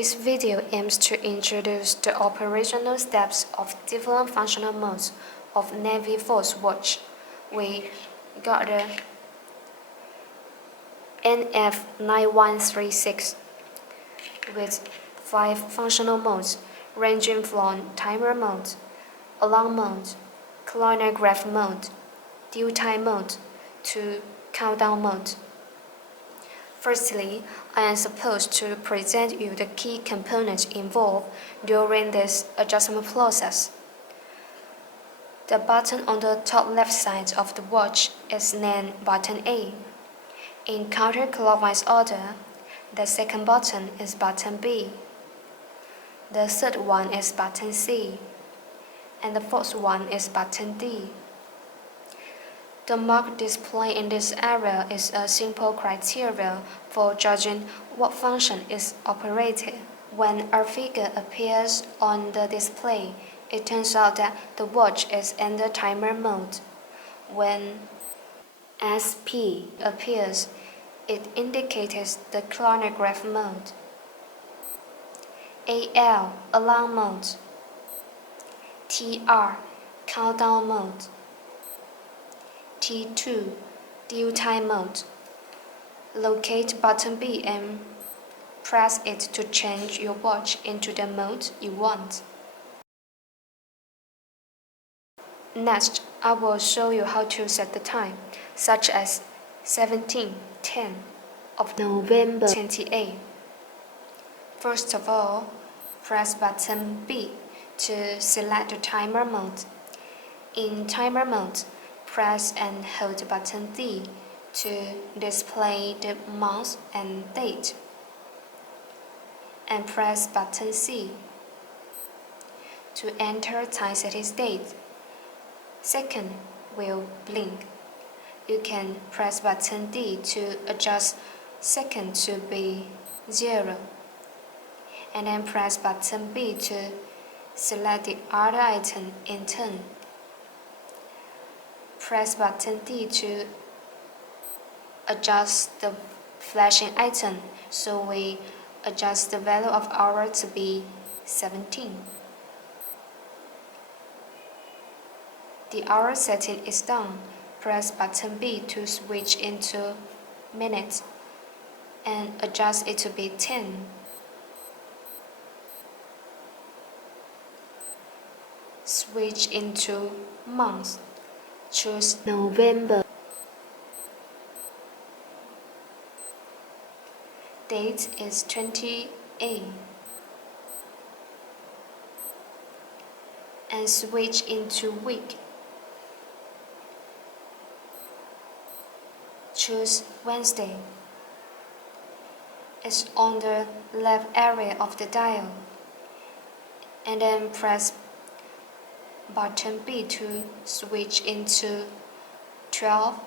This video aims to introduce the operational steps of different functional modes of NAVIFORCE watch. We got the NF9136 with 5 functional modes ranging from timer mode, alarm mode, chronograph mode, due time mode to countdown mode. Firstly, I am supposed to present you the key components involved during this adjustment process. The button on the top left side of the watch is named button A. In counterclockwise order, the second button is button B. The third one is button C. And the fourth one is button D. The mark displayed in this area is a simple criteria for judging what function is operated. When a figure appears on the display, it turns out that the watch is in the timer mode. When SP appears, it indicates the chronograph mode. AL, alarm mode. TR, countdown mode. T2, due time mode. Locate button B and press it to change your watch into the mode you want. Next, I will show you how to set the time, such as 17:10 of November 28. First of all, press button B to select the timer mode. In timer mode, press and hold button D to display the month and date, and press button C to enter time setting date. Second will blink. You can press button D to adjust second to be 0, and then press button B to select the other item in turn. Press button D to adjust the flashing item, so we adjust the value of hour to be 17. The hour setting is done. Press button B to switch into minutes and adjust it to be 10. Switch into months. Choose November. Date is 28. And switch into week. Choose Wednesday. It's on the left area of the dial. And then press button B to switch into 12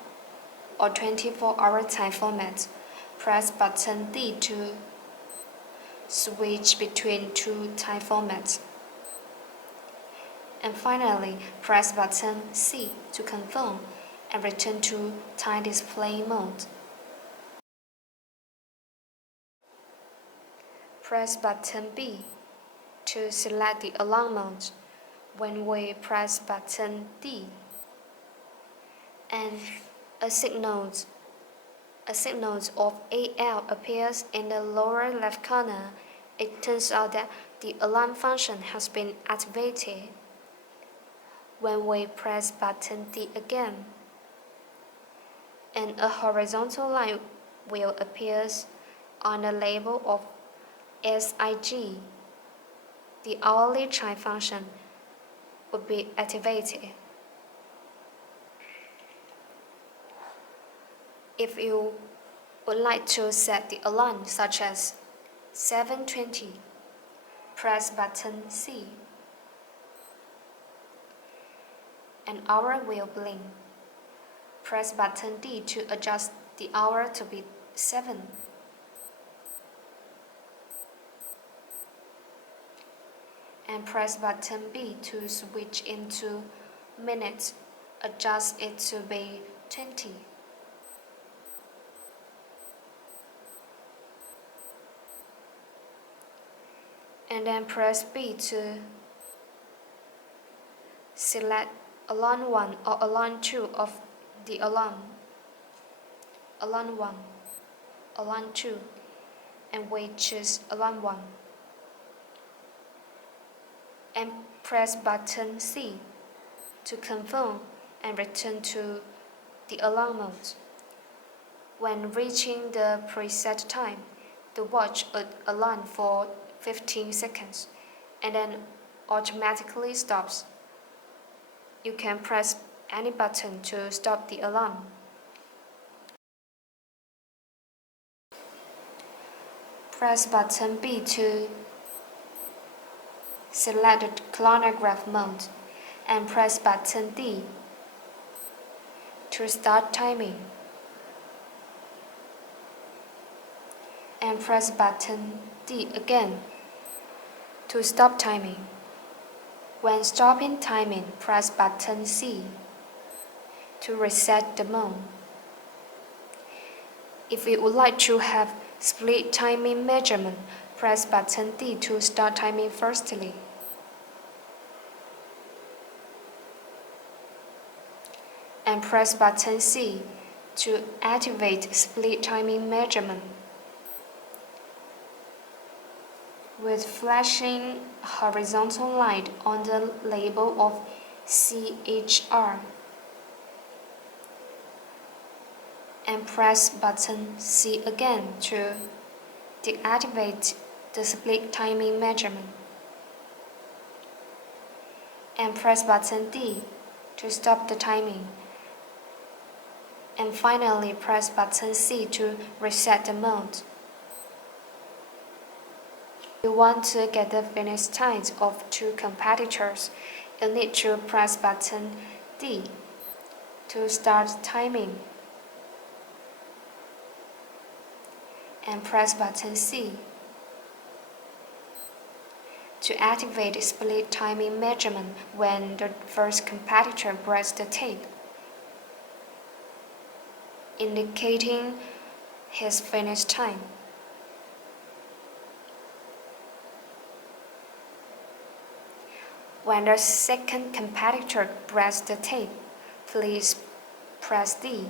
or 24-hour time format. Press button D to switch between 2 time formats. And finally, press button C to confirm and return to time display mode. Press button B to select the alarm mode. When we press button D, and a signal of AL appears in the lower left corner, it turns out that the alarm function has been activated. When we press button D again, and a horizontal line will appear on the label of SIG, the hourly chime function would be activated. If you would like to set the alarm such as 7:20, press button C. An hour will blink. Press button D to adjust the hour to be 7. And press button B to switch into minutes, adjust it to be 20. and then press B to select alarm 1 or alarm 2 of the alarm. Alarm 1, alarm 2, and we choose alarm 1. And press button C to confirm and return to the alarm mode. When reaching the preset time, the watch would alarm for 15 seconds and then automatically stops. You can press any button to stop the alarm. Press button B to select the chronograph mode and press button D to start timing. And press button D again to stop timing. When stopping timing, press button C to reset the mode. If you would like to have split timing measurement, press button D to start timing firstly. And press button C to activate split timing measurement. With flashing horizontal light on the label of CHR. And press button C again to deactivate the split timing measurement. And press button D to stop the timing. And finally press button C to reset the mode. If you want to get the finish times of two competitors, you need to press button D to start timing and press button C to activate split timing measurement when the first competitor breaks the tape, indicating his finish time. When the second competitor breaks the tape, please press D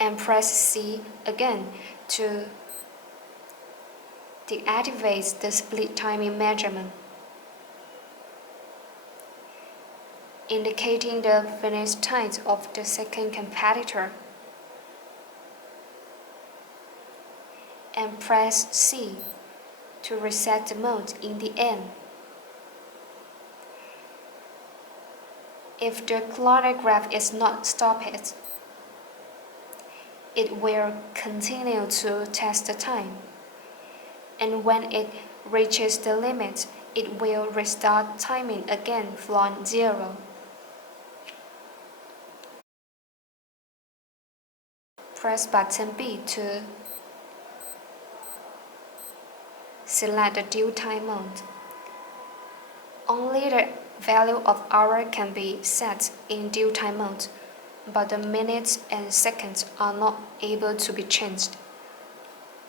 and press C again to deactivate the split timing measurement, indicating the finish times of the second competitor. And press C to reset the mode in the end. If the chronograph is not stopped, it will continue to test the time, and when it reaches the limit, it will restart timing again from 0. Press button B to select the due time mode. Only the value of hour can be set in due time mode, but the minutes and seconds are not able to be changed.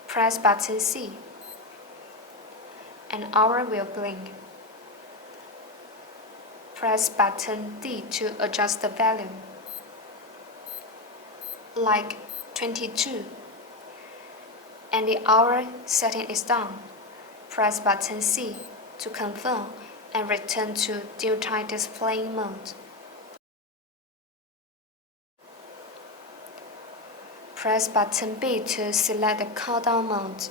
Press button C. An hour will blink. Press button D to adjust the value, like 22, and the hour setting is done. Press button C to confirm and return to due time displaying mode. Press button B to select the countdown mode.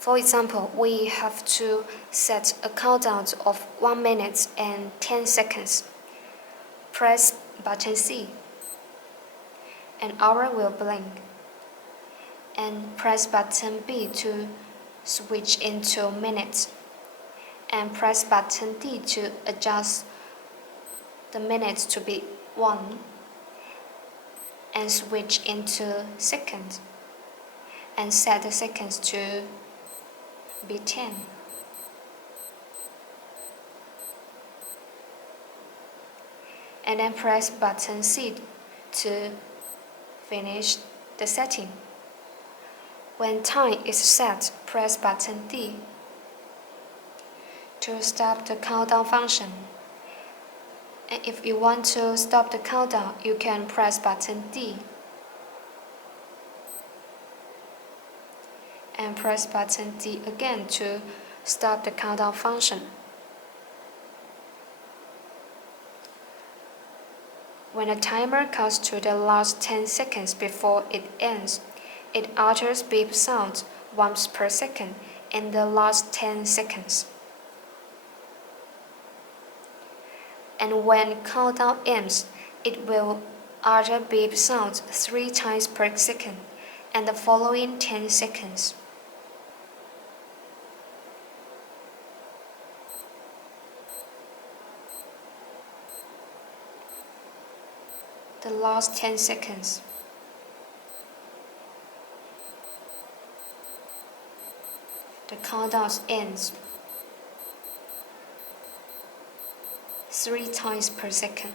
For example, we have to set a countdown of 1 minute and 10 seconds. Press button C. An hour will blink. And press button B to switch into minutes. And press button D to adjust the minutes to be 1 and switch into seconds and set the seconds to be 10. And then press button C to finish the setting. When time is set, press button D. To stop the countdown function. And if you want to stop the countdown, you can press button D. And press button D again to stop the countdown function. When the timer comes to the last 10 seconds before it ends, it alters beep sound once per second in the last 10 seconds. And when countdown ends, it will alter beep sound 3 times per second and the following 10 seconds. The last 10 seconds. The countdown ends 3 times per second.